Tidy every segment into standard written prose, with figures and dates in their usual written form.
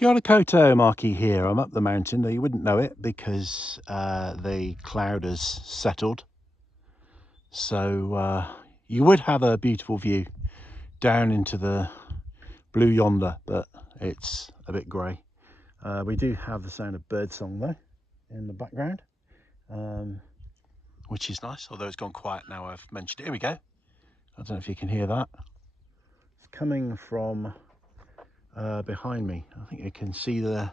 Kia ora koutou, Markie here. I'm up the mountain, though you wouldn't know it because the cloud has settled. So you would have a beautiful view down into the blue yonder, but it's a bit grey. We do have the sound of birdsong though in the background, which is nice, although it's gone quiet now I've mentioned it. Here we go. I don't know if you can hear that. It's coming from behind me. I think you can see the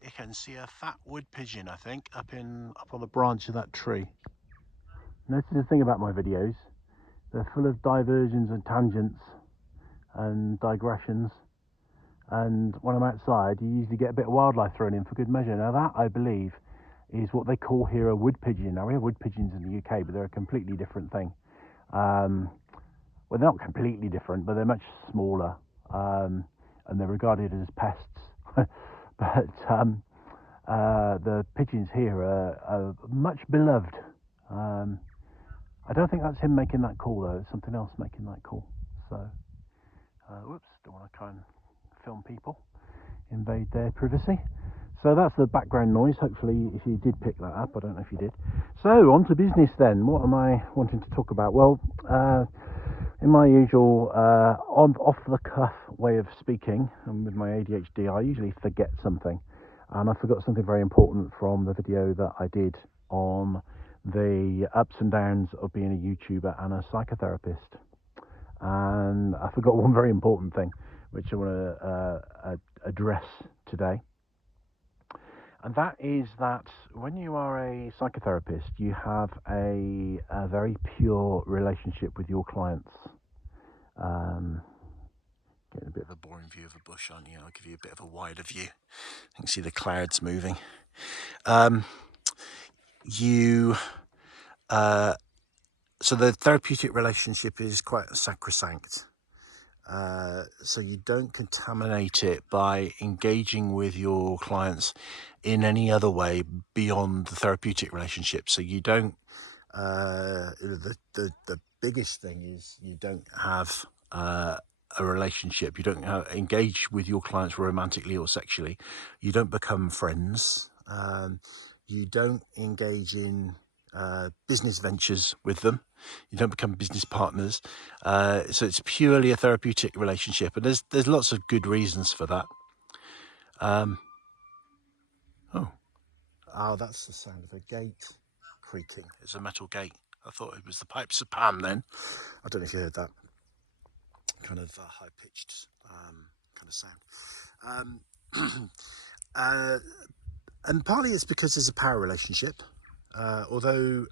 you can see a fat wood pigeon, I think, up on the branch of that tree. Notice the thing about my videos, they're full of diversions and tangents and digressions, and when I'm outside you usually get a bit of wildlife thrown in for good measure. Now that, I believe, is what they call here a wood pigeon. Now we have wood pigeons in the UK, but they're a completely different thing. Well, they're not completely different, but they're much smaller, and they're regarded as pests. But the pigeons here are much beloved. I don't think that's him making that call though, it's something else making that call. So, whoops, don't want to try and film people, invade their privacy. So that's the background noise. Hopefully, if you did pick that up, I don't know if you did. So, on to business then. What am I wanting to talk about? Well, in my usual off-the-cuff way of speaking, and with my ADHD, I usually forget something. And I forgot something very important from the video that I did on the ups and downs of being a YouTuber and a psychotherapist. And I forgot one very important thing, which I want to address today. And that is that when you are a psychotherapist, you have a very pure relationship with your clients. Getting a bit of a boring view of a bush, aren't you? I'll give you a bit of a wider view. You can see the clouds moving. So the therapeutic relationship is quite sacrosanct. So you don't contaminate it by engaging with your clients in any other way beyond the therapeutic relationship. So you don't, the biggest thing is you don't have a relationship. You don't engage with your clients romantically or sexually. You don't become friends. You don't engage in business ventures with them. You don't become business partners. So it's purely a therapeutic relationship, and there's lots of good reasons for that. Oh, that's the sound of a gate creaking. It's a metal gate. I thought it was the pipes of Pan then. I don't know if you heard that kind of high-pitched kind of sound. And partly it's because there's a power relationship. Although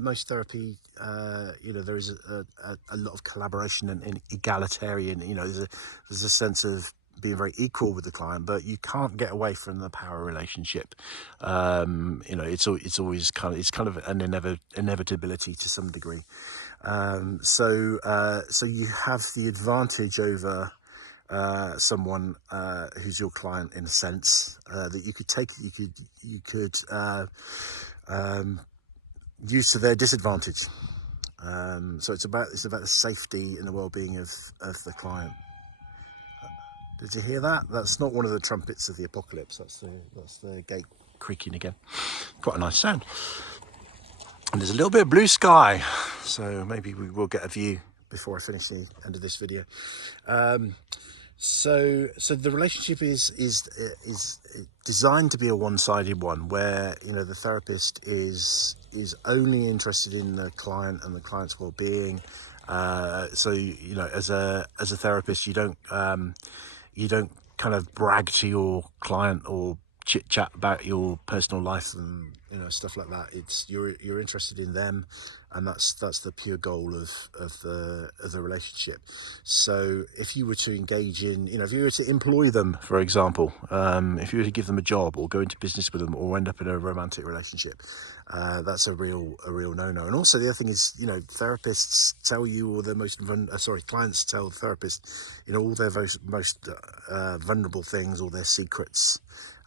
most therapy, there is a lot of collaboration and egalitarian. There's a sense of being very equal with the client, but you can't get away from the power relationship. It's always kind of an inevitability to some degree. So you have the advantage over someone who's your client, in a sense, that you could use to their disadvantage. So it's about the safety and the well-being of the client. Did you hear that? That's not one of the trumpets of the apocalypse. That's the gate creaking again. Quite a nice sound. And there's a little bit of blue sky, so maybe we will get a view before I finish the end of this video. So the relationship is designed to be a one-sided one, where the therapist is only interested in the client and the client's well-being. So as a therapist, you don't kind of brag to your client or chit chat about your personal life and stuff like that. It's you're interested in them, and that's the pure goal of the relationship. So if you were to engage in, if you were to employ them, for example, if you were to give them a job or go into business with them or end up in a romantic relationship, that's a real no-no. And also the other thing is, therapists tell you, or clients tell the therapist, all their most vulnerable things, all their secrets,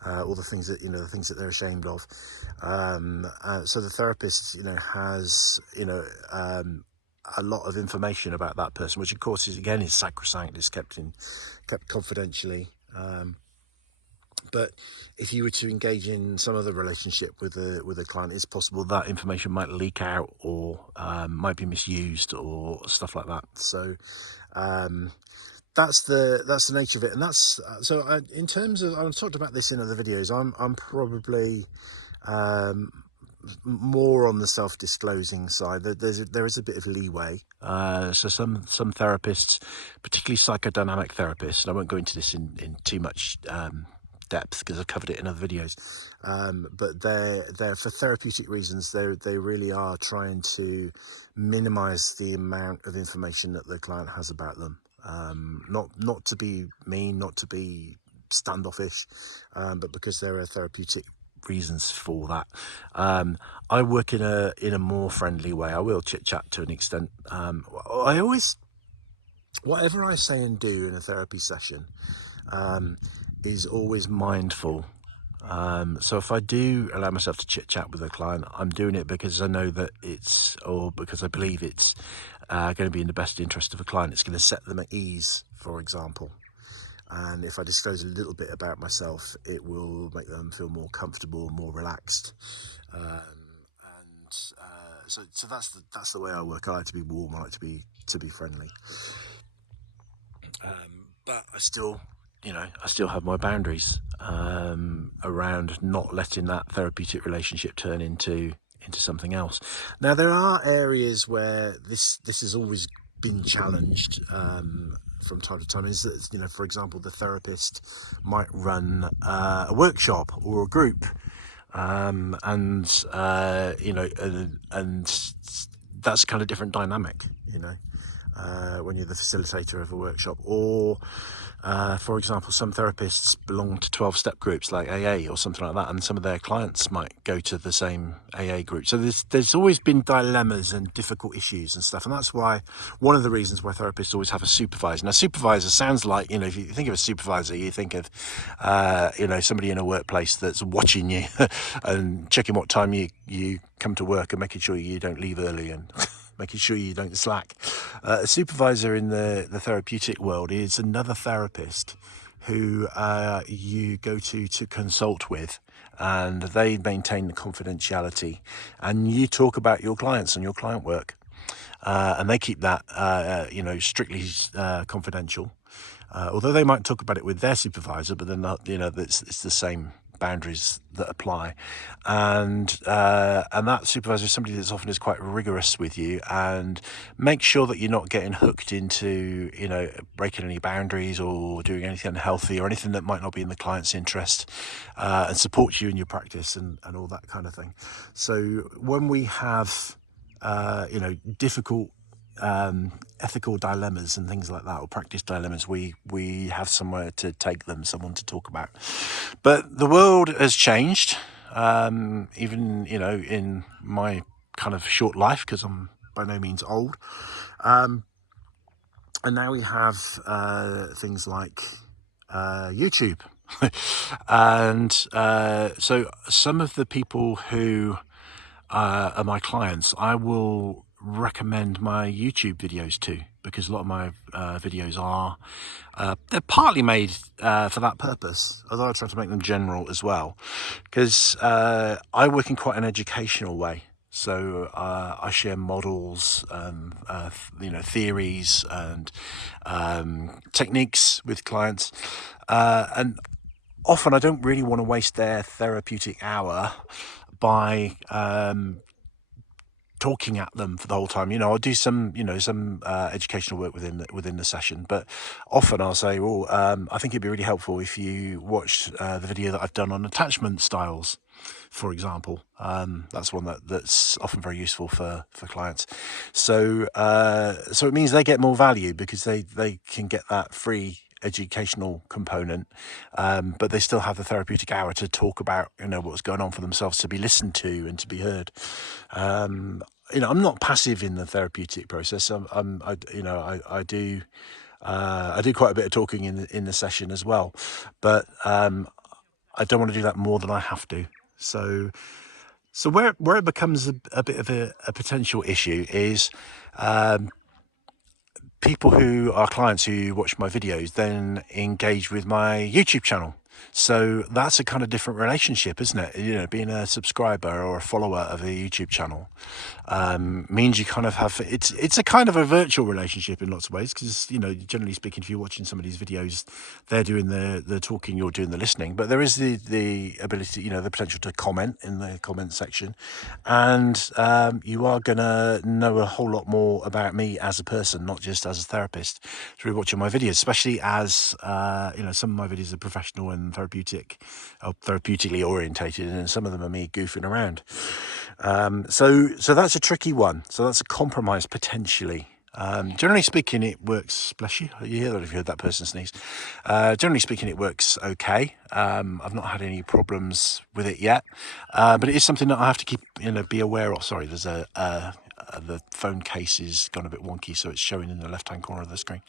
all the things that they're ashamed of. So the therapist, has a lot of information about that person, which of course is again is sacrosanct, is kept confidentially. But if you were to engage in some other relationship with a client, it's possible that information might leak out, or might be misused, or stuff like that. So that's the nature of it, and that's in terms of, I've talked about this in other videos. I'm probably more on the self-disclosing side. There is a bit of leeway. So some therapists, particularly psychodynamic therapists, and I won't go into this in too much depth because I've covered it in other videos, but they're for therapeutic reasons. They really are trying to minimize the amount of information that the client has about them. Not to be mean, not to be standoffish, but because there are therapeutic reasons for that. I work in a more friendly way. I will chit chat to an extent. I always, whatever I say and do in a therapy session, is always mindful. So if I do allow myself to chit chat with a client, I'm doing it because I know that or because I believe it's going to be in the best interest of a client. It's going to set them at ease, for example. And if I disclose a little bit about myself, it will make them feel more comfortable, more relaxed. So that's the way I work. I like to be warm. I like to be friendly. But I still have my boundaries around not letting that therapeutic relationship turn into something else. Now, there are areas where this has always been challenged from time to time. Is that, for example, the therapist might run a workshop or a group, and that's kind of different dynamic, when you're the facilitator of a workshop. Or for example, some therapists belong to 12-step groups like AA or something like that, and some of their clients might go to the same AA group. So there's always been dilemmas and difficult issues and stuff, and that's why one of the reasons why therapists always have a supervisor. Now, supervisor sounds like, if you think of a supervisor, you think of somebody in a workplace that's watching you and checking what time you come to work and making sure you don't leave early and making sure you don't slack. A supervisor in the therapeutic world is another therapist who you go to consult with, and they maintain the confidentiality, and you talk about your clients and your client work, and they keep that strictly confidential. Although they might talk about it with their supervisor, but they're not, it's the same boundaries that apply. And that supervisor is somebody that's often is quite rigorous with you and make sure that you're not getting hooked into, breaking any boundaries or doing anything unhealthy or anything that might not be in the client's interest, and supports you in your practice and all that kind of thing. So when we have, difficult ethical dilemmas and things like that, or practice dilemmas, we have somewhere to take them, someone to talk about. But the world has changed, even in my kind of short life, because I'm by no means old, and now we have things like YouTube. And so some of the people who are my clients, I will recommend my YouTube videos to, because a lot of my videos are they're partly made for that purpose, although I try to make them general as well, because I work in quite an educational way. So I share models, theories and techniques with clients, and often I don't really want to waste their therapeutic hour by talking at them for the whole time. I'll do some educational work within the session, but often I'll say, I think it'd be really helpful if you watched the video that I've done on attachment styles, for example. That's one that's often very useful for clients. So it means they get more value because they can get that free educational component, but they still have the therapeutic hour to talk about what's going on for themselves, to be listened to and to be heard. I'm not passive in the therapeutic process. I do quite a bit of talking in the session as well, but I don't want to do that more than I have to. So So where it becomes a bit of a potential issue is people who are clients who watch my videos then engage with my YouTube channel. So that's a kind of different relationship, isn't it? You know, being a subscriber or a follower of a YouTube channel means you kind of have, it's a kind of a virtual relationship in lots of ways, because, you know, generally speaking, if you're watching somebody's videos, they're doing the talking, you're doing the listening, but there is the ability, you know, the potential to comment in the comment section, and you are going to know a whole lot more about me as a person, not just as a therapist, through watching my videos, especially as you know, some of my videos are professional and therapeutic, or therapeutically orientated, and some of them are me goofing around. So that's a tricky one. So that's a compromise potentially. Generally speaking, it works. Bless you. You hear that if you heard that person sneeze. Generally speaking, it works okay. I've not had any problems with it yet, but it is something that I have to keep, you know, be aware of. Sorry, there's the phone case is gone a bit wonky, so it's showing in the left-hand corner of the screen.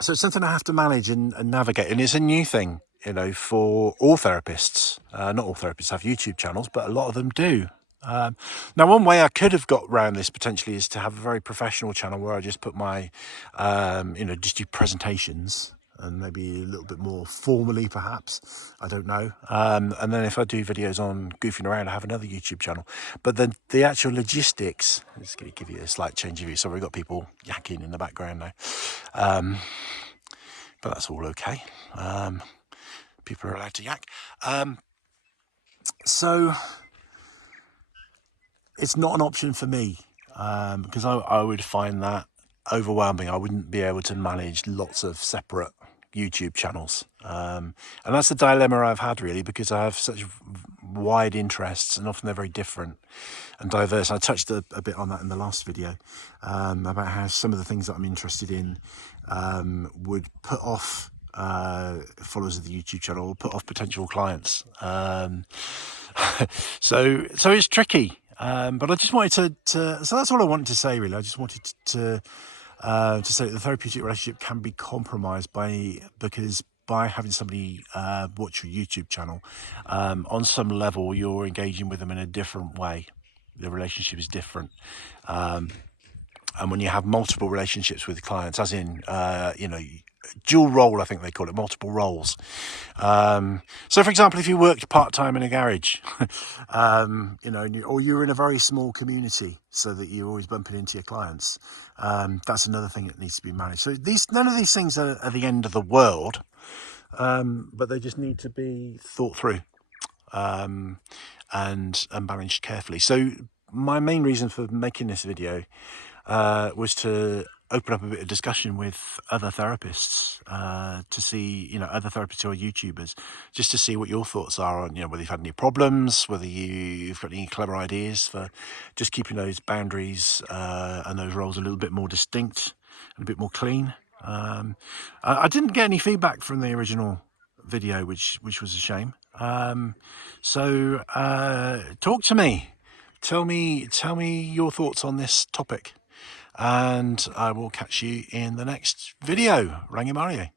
So it's something I have to manage and navigate, and it's a new thing, you know, for all therapists. Not all therapists have YouTube channels, but a lot of them do. Now, one way I could have got around this potentially is to have a very professional channel where I just put my, you know, just do presentations, and maybe a little bit more formally, perhaps. I don't know. And then if I do videos on goofing around, I have another YouTube channel. But then the actual logistics, I'm just going to give you a slight change of view. So we've got people yakking in the background now. But that's all okay. People are allowed to yak. So it's not an option for me, because I would find that overwhelming. I wouldn't be able to manage lots of separate YouTube channels. And that's the dilemma I've had, really, because I have such wide interests, and often they're very different and diverse. I touched a bit on that in the last video, about how some of the things that I'm interested in would put off followers of the YouTube channel, or put off potential clients. So it's tricky. But I just wanted to so that's all I wanted to say, really. I just wanted to say that the therapeutic relationship can be compromised because by having somebody watch your YouTube channel, on some level you're engaging with them in a different way. The relationship is different. And when you have multiple relationships with clients, as in, you know, dual role, I think they call it, multiple roles. So, for example, if you worked part-time in a garage, you know, or you're in a very small community so that you're always bumping into your clients, that's another thing that needs to be managed. So none of these things are the end of the world, but they just need to be thought through and managed carefully. So my main reason for making this video was to open up a bit of discussion with other therapists, to see, you know, other therapists who are YouTubers, just to see what your thoughts are on, you know, whether you've had any problems, whether you've got any clever ideas for just keeping those boundaries and those roles a little bit more distinct and a bit more clean. I didn't get any feedback from the original video, which was a shame. So talk to me. Tell me your thoughts on this topic, and I will catch you in the next video. Rangimarie.